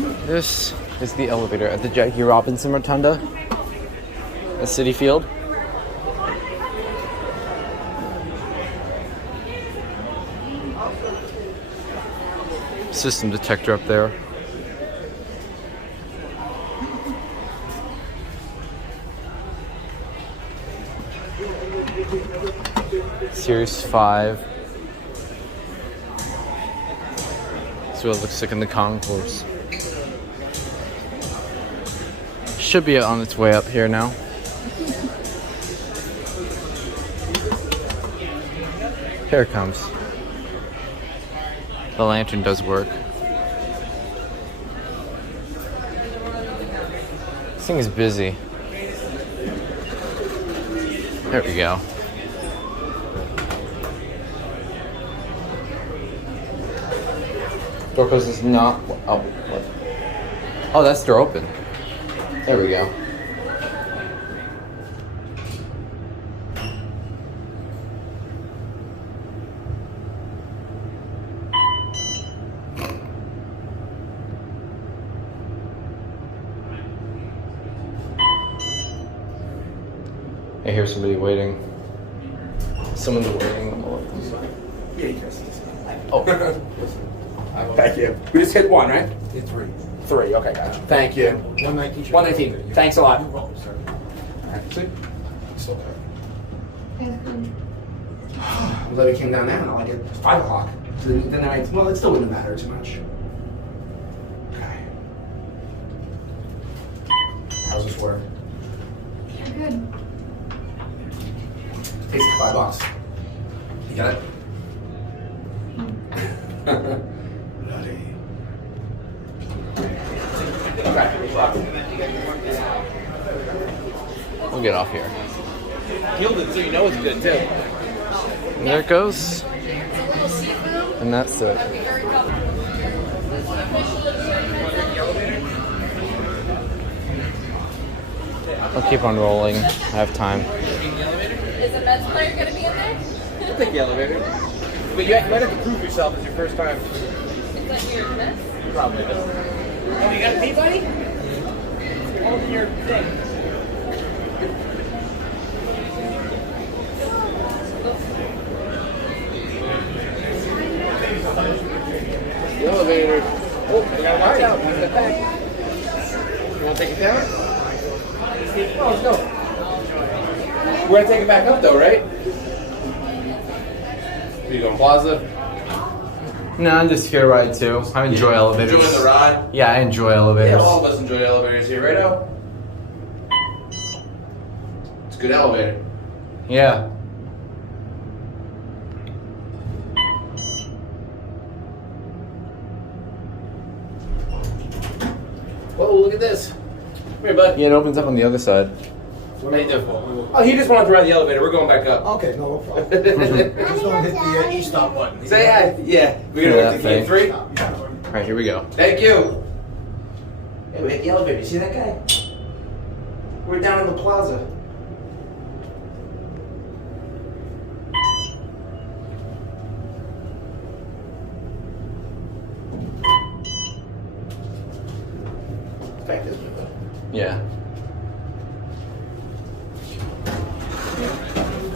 This is the elevator at the Jackie Robinson Rotunda at Citi Field. System detector up there. Series 5. That's what it looks like in the concourse. Should be on its way up here now. Here it comes. The lantern does work. This thing is busy. There we go. Door closes not. Oh, what? Oh, that's door open. There we go. I hear somebody waiting. Someone's waiting. Yeah, you guys. Oh. Thank you. We just hit one, right? It's 3. 3, okay, gotcha. Thank you. 119. 119. Thanks a lot. You're welcome, sir. See? Still there. I'm glad we came down now. Like at 5 o'clock. So then well, it still wouldn't matter too much. Okay. How's this work? You're good. Takes $5. You got it? Bloody. We'll get off here. Killed it, so you know it's good too. And there it goes. And that's it. I'll keep on rolling. I have time. Is the Mets player going to be in there? I'll take the elevator. But you might have to prove yourself. It's your first time. Is that your Mets? Probably. Oh, you got a pee, buddy? Hold your thing. The elevator. Oh, I got watch out. Put it back. You want to take it down? Oh, let's go. We're going to take it back up, though, right? Are you going Plaza? No, I'm just here to ride too. I enjoy elevators. Enjoying the ride? Yeah, I enjoy elevators. Yeah, all of us enjoy elevators here, right now? It's a good elevator. Yeah. Whoa, look at this. Come here, bud. Yeah, it opens up on the other side. What do you do? Oh, he just wanted to ride the elevator. We're going back up. Okay, no problem. Just don't hit the e-stop button. Say hi. Yeah. We're Yeah, going to hit the thing. key 3. Yeah. All right, here we go. Thank you. Hey, we hit the elevator. You see that guy? We're down in the plaza. Back this way, bud. Yeah.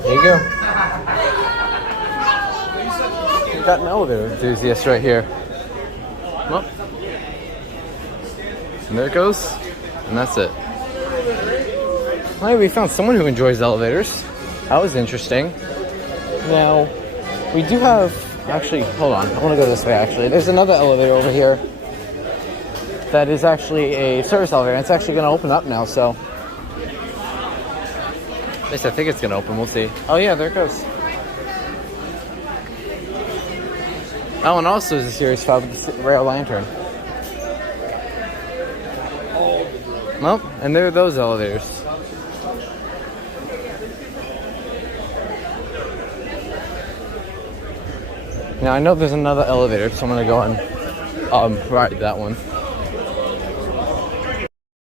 There you go. We've got an elevator enthusiast right here. Well, and there it goes. And that's it. Well, we found someone who enjoys elevators. That was interesting. Now, we do have... Actually, hold on. I want to go this way, actually. There's another elevator over here that is actually a service elevator. And it's actually going to open up now, so... At least I think it's going to open. We'll see. Oh, yeah, there it goes. That one also is a Series 5 with the rail lantern. Well, and there are those elevators. Now, I know there's another elevator, so I'm going to go and ride that one.